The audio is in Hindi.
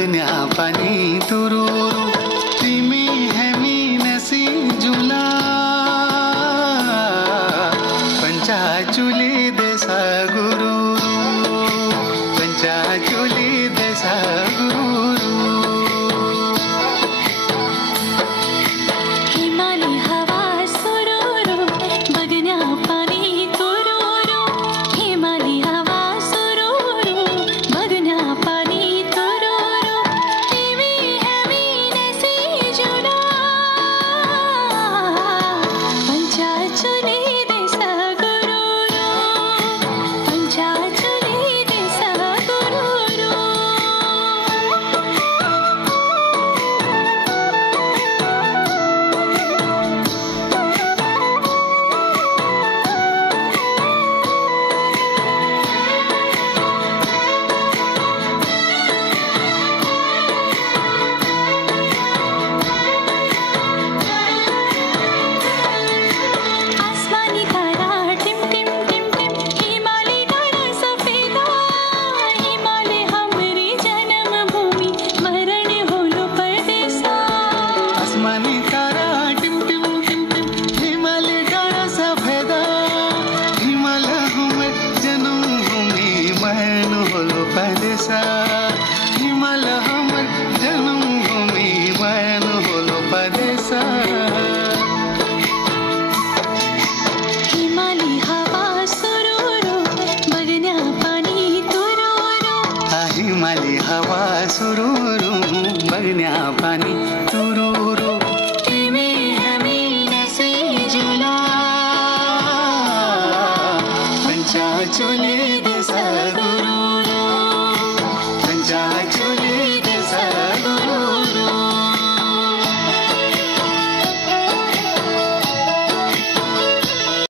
बगन्या पानी तुरुरु तिमी हामी नसी जुला पंचाचुली देसा गुरु पंचाचुली देसा गुरु हिमाली हवा सुरुरु बगन्या पानी तुरुरु हिमाली हवा सुरुरु बगन्या पानी तुरुरु तिमी हामी नसी जुला पंचाचुली देसा गुरु पंचाचुली देसा गुरु आसमानी तारा टिम टिम टिम टिम हिमाली डाँडा सफेदा हिमालय हमरी जन्म भूमि मरण होलो परदेसा आसमानी तारा टिम टिम टिम टिम हिमालय डाँडा सफेदा हिमालय हमर जन्मभूमि मरण होलो परदेसा हिमालय हमर जन्मभूमि मरण होलो परदेसा हिमाली हवा सुरुरु बगन्या पानी तुरुरु हिमाली हवा सुरुरु बगन्या पानी तुरुरु तिमी हामी नसी जुला पंचाचुली